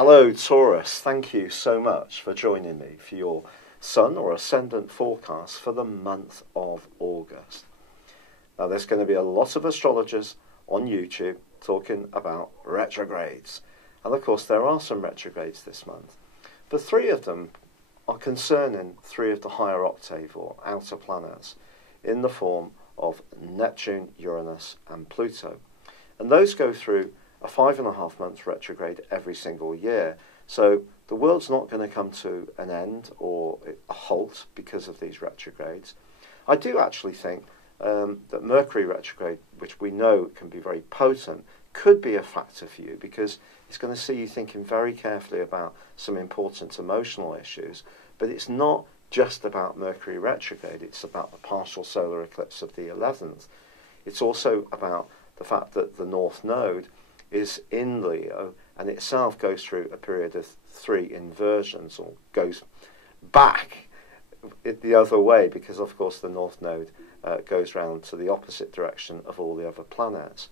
Hello Taurus, thank you so much for joining me for your Sun or Ascendant forecast for the month of August. Now there's going to be a lot of astrologers on YouTube talking about retrogrades, and of course there are some retrogrades this month, but three of them are concerning three of the higher octave or outer planets in the form of Neptune, Uranus and Pluto, and those go through a 5.5 month retrograde every single year. So the world's not going to come to an end or a halt because of these retrogrades. I do actually think that Mercury retrograde, which we know can be very potent, could be a factor for you because it's going to see you thinking very carefully about some important emotional issues. But it's not just about Mercury retrograde, it's about the partial solar eclipse of the 11th. It's also about the fact that the North Node is in Leo and itself goes through a period of 3 inversions, or goes back the other way because of course the North Node goes round to the opposite direction of all the other planets.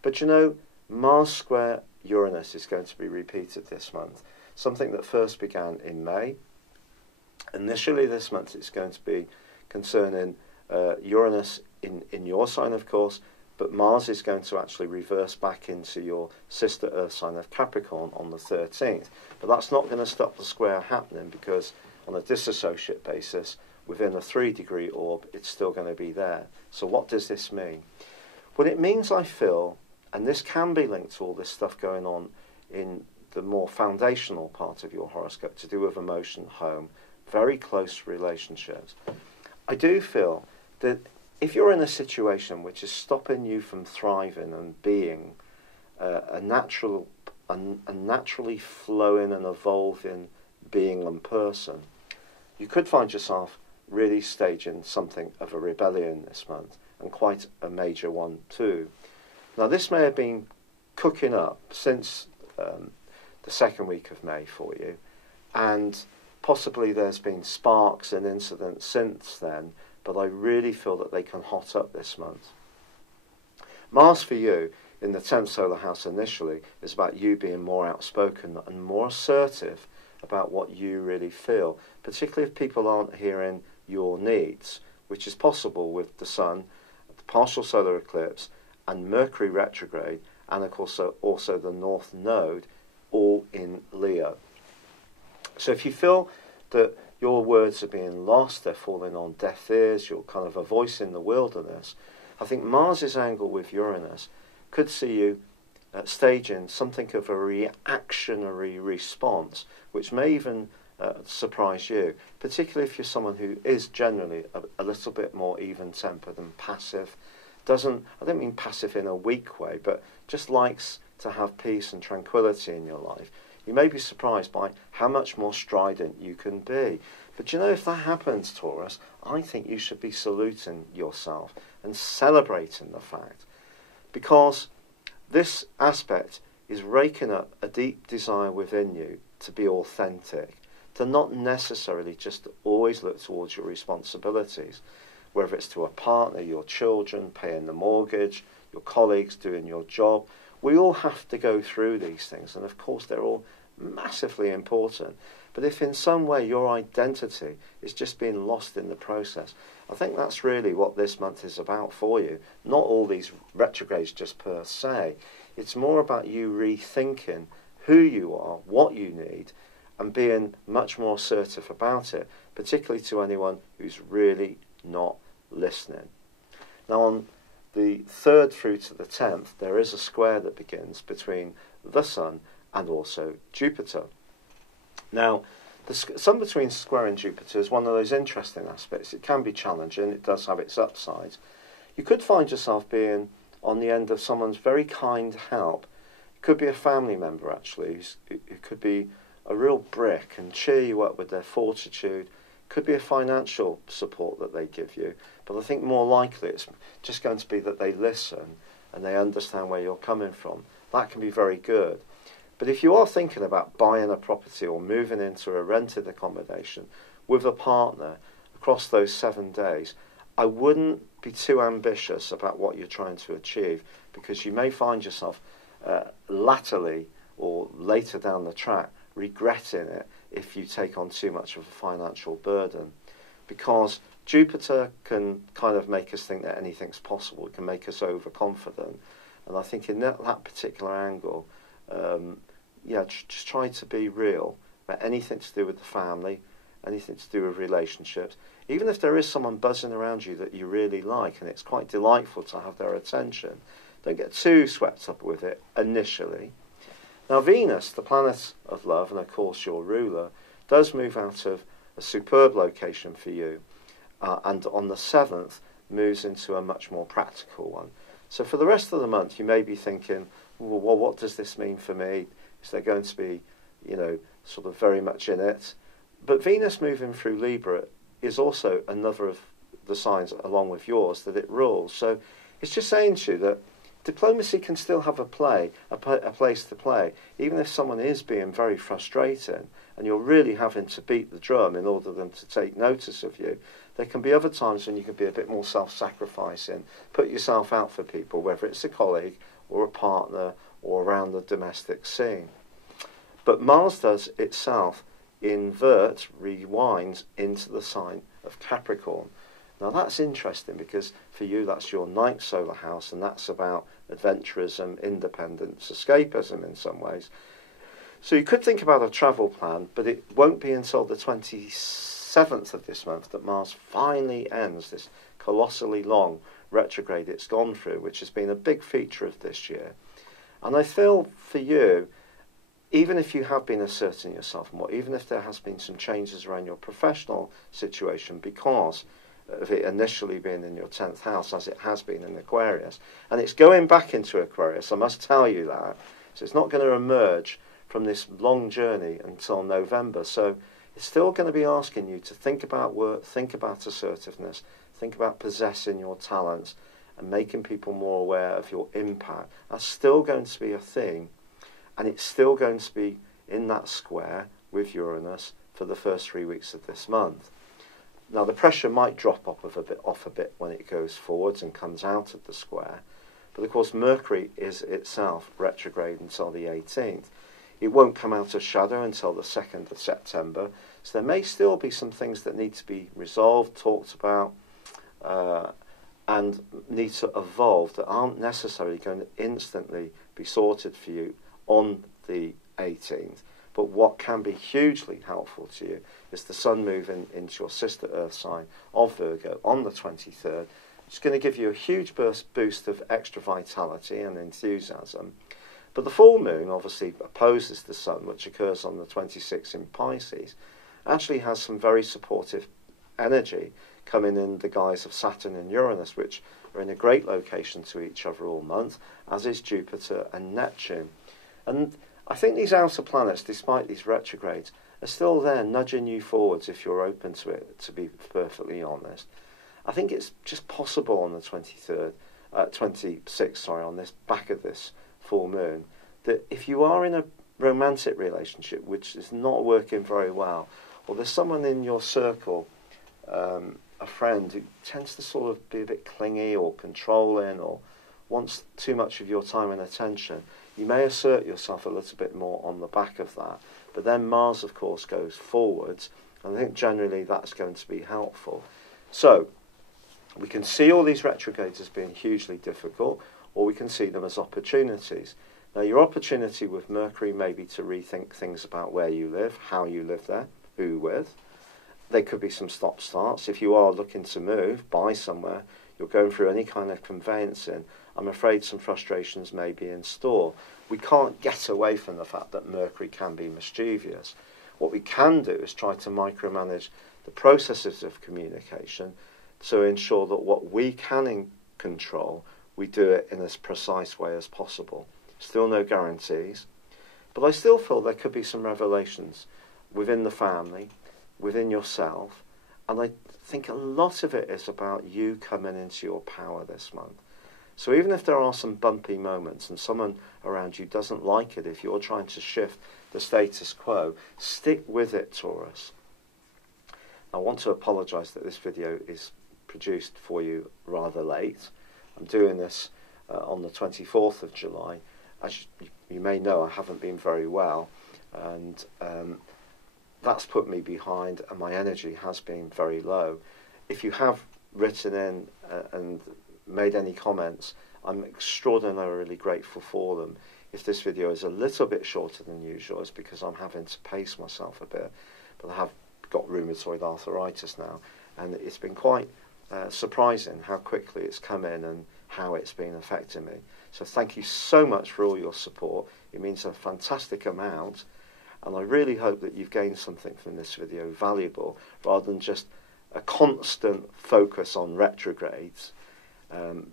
But you know, Mars square Uranus is going to be repeated this month, something that first began in May. Initially this month it's going to be concerning Uranus in your sign of course, but Mars is going to actually reverse back into your sister Earth sign of Capricorn on the 13th. But that's not going to stop the square happening because on a disassociate basis, within a 3-degree orb, it's still going to be there. So what does this mean? Well, it means I feel, and this can be linked to all this stuff going on in the more foundational part of your horoscope to do with emotion, home, very close relationships. I do feel that if you're in a situation which is stopping you from thriving and being a naturally flowing and evolving being and person, you could find yourself really staging something of a rebellion this month, and quite a major one too. Now this may have been cooking up since the second week of May for you, and possibly there's been sparks and incidents since then, but I really feel that they can hot up this month. Mars for you in the 10th solar house initially is about you being more outspoken and more assertive about what you really feel, particularly if people aren't hearing your needs, which is possible with the Sun, the partial solar eclipse and Mercury retrograde, and of course also the North Node all in Leo. So if you feel that your words are being lost, they're falling on deaf ears, you're kind of a voice in the wilderness, I think Mars's angle with Uranus could see you staging something of a reactionary response, which may even surprise you, particularly if you're someone who is generally a little bit more even-tempered and passive. I don't mean passive in a weak way, but just likes to have peace and tranquility in your life. You may be surprised by how much more strident you can be. But you know, if that happens, Taurus, I think you should be saluting yourself and celebrating the fact. Because this aspect is raking up a deep desire within you to be authentic, to not necessarily just always look towards your responsibilities, whether it's to a partner, your children, paying the mortgage, your colleagues, doing your job. We all have to go through these things, and of course they're all massively important. But if in some way your identity is just being lost in the process, I think that's really what this month is about for you. Not all these retrogrades just per se. It's more about you rethinking who you are, what you need, and being much more assertive about it, particularly to anyone who's really not listening. Now on the 3rd through to the 10th, there is a square that begins between the Sun and also Jupiter. Now, the Sun between square and Jupiter is one of those interesting aspects. It can be challenging, it does have its upsides. You could find yourself being on the end of someone's very kind help. It could be a family member, actually. It could be a real brick and cheer you up with their fortitude. It could be a financial support that they give you. But I think more likely it's just going to be that they listen and they understand where you're coming from. That can be very good. But if you are thinking about buying a property or moving into a rented accommodation with a partner across those 7 days, I wouldn't be too ambitious about what you're trying to achieve, because you may find yourself latterly or later down the track regretting it if you take on too much of a financial burden. Because Jupiter can kind of make us think that anything's possible. It can make us overconfident. And I think in that particular angle, just try to be real about anything to do with the family, anything to do with relationships. Even if there is someone buzzing around you that you really like and it's quite delightful to have their attention, don't get too swept up with it initially. Now Venus, the planet of love, and of course your ruler, does move out of a superb location for you, and on the 7th moves into a much more practical one. So for the rest of the month you may be thinking, well, what does this mean for me? Is there going to be, sort of very much in it? But Venus moving through Libra is also another of the signs, along with yours, that it rules. So it's just saying to you that diplomacy can still have a place to play, even if someone is being very frustrating and you're really having to beat the drum in order for them to take notice of you. There can be other times when you can be a bit more self-sacrificing, put yourself out for people, whether it's a colleague or a partner or around the domestic scene. But Mars does itself rewinds into the sign of Capricorn. Now that's interesting because for you that's your 9th solar house, and that's about adventurism, independence, escapism in some ways. So you could think about a travel plan, but it won't be until the 27th of this month that Mars finally ends this colossally long retrograde it's gone through, which has been a big feature of this year. And I feel for you, even if you have been asserting yourself more, even if there has been some changes around your professional situation because of it initially being in your 10th house, as it has been in Aquarius, and it's going back into Aquarius, I must tell you that. So it's not going to emerge from this long journey until November. So it's still going to be asking you to think about work, think about assertiveness, think about possessing your talents and making people more aware of your impact. That's still going to be a thing. And it's still going to be in that square with Uranus for the first 3 weeks of this month. Now the pressure might drop off a bit when it goes forwards and comes out of the square. But of course Mercury is itself retrograde until the 18th. It won't come out of shadow until the 2nd of September. So there may still be some things that need to be resolved, talked about, and need to evolve that aren't necessarily going to instantly be sorted for you on the 18th. But what can be hugely helpful to you is the Sun moving into your sister Earth sign of Virgo on the 23rd. It's going to give you a huge boost of extra vitality and enthusiasm. But the full moon obviously opposes the Sun, which occurs on the 26th in Pisces, actually has some very supportive energy coming in the guise of Saturn and Uranus, which are in a great location to each other all month, as is Jupiter and Neptune. And I think these outer planets, despite these retrogrades, are still there nudging you forwards if you're open to it, to be perfectly honest. I think it's just possible on the 26th, on this back of this full moon, that if you are in a romantic relationship which is not working very well, or there's someone in your circle, a friend who tends to sort of be a bit clingy or controlling or wants too much of your time and attention, you may assert yourself a little bit more on the back of that. But then Mars, of course, goes forwards, and I think generally that's going to be helpful. So we can see all these retrogrades as being hugely difficult, or we can see them as opportunities. Now, your opportunity with Mercury may be to rethink things about where you live, how you live there, who with. There could be some stop-starts. If you are looking to move, buy somewhere, you're going through any kind of conveyancing, I'm afraid some frustrations may be in store. We can't get away from the fact that Mercury can be mischievous. What we can do is try to micromanage the processes of communication to ensure that what we can control, we do it in as precise way as possible. Still no guarantees, but I still feel there could be some revelations within the family, within yourself, and I think a lot of it is about you coming into your power this month. So even if there are some bumpy moments and someone around you doesn't like it, if you're trying to shift the status quo, stick with it, Taurus. I want to apologise that this video is produced for you rather late. I'm doing this on the 24th of July, as you may know, I haven't been very well, and that's put me behind, and my energy has been very low. If you have written in and made any comments, I'm extraordinarily grateful for them. If this video is a little bit shorter than usual, it's because I'm having to pace myself a bit, but I have got rheumatoid arthritis now, and it's been quite surprising how quickly it's come in and how it's been affecting me. So thank you so much for all your support. It means a fantastic amount, and I really hope that you've gained something from this video valuable, rather than just a constant focus on retrogrades.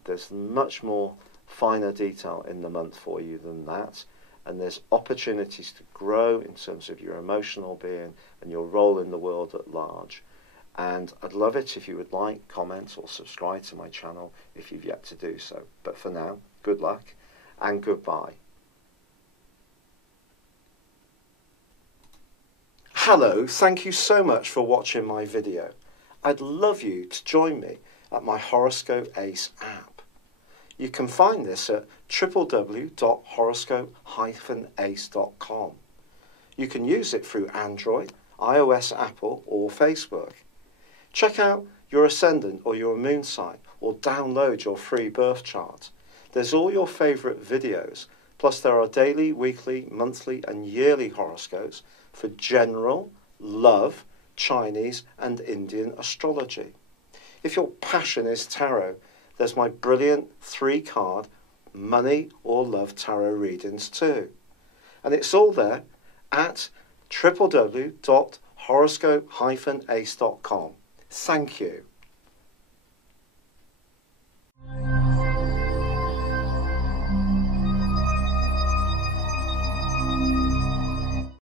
There's much more finer detail in the month for you than that, and there's opportunities to grow in terms of your emotional being and your role in the world at large. And I'd love it if you would like, comment or subscribe to my channel if you've yet to do so. But for now, good luck and goodbye. Hello, thank you so much for watching my video. I'd love you to join me at my Horoscope Ace app. You can find this at www.horoscope-ace.com. You can use it through Android, iOS, Apple or Facebook. Check out your ascendant or your moon sign, or download your free birth chart. There's all your favourite videos, plus there are daily, weekly, monthly and yearly horoscopes for general, love, Chinese and Indian astrology. If your passion is tarot, there's my brilliant 3-card money or love tarot readings too. And it's all there at www.horoscope-ace.com. Thank you.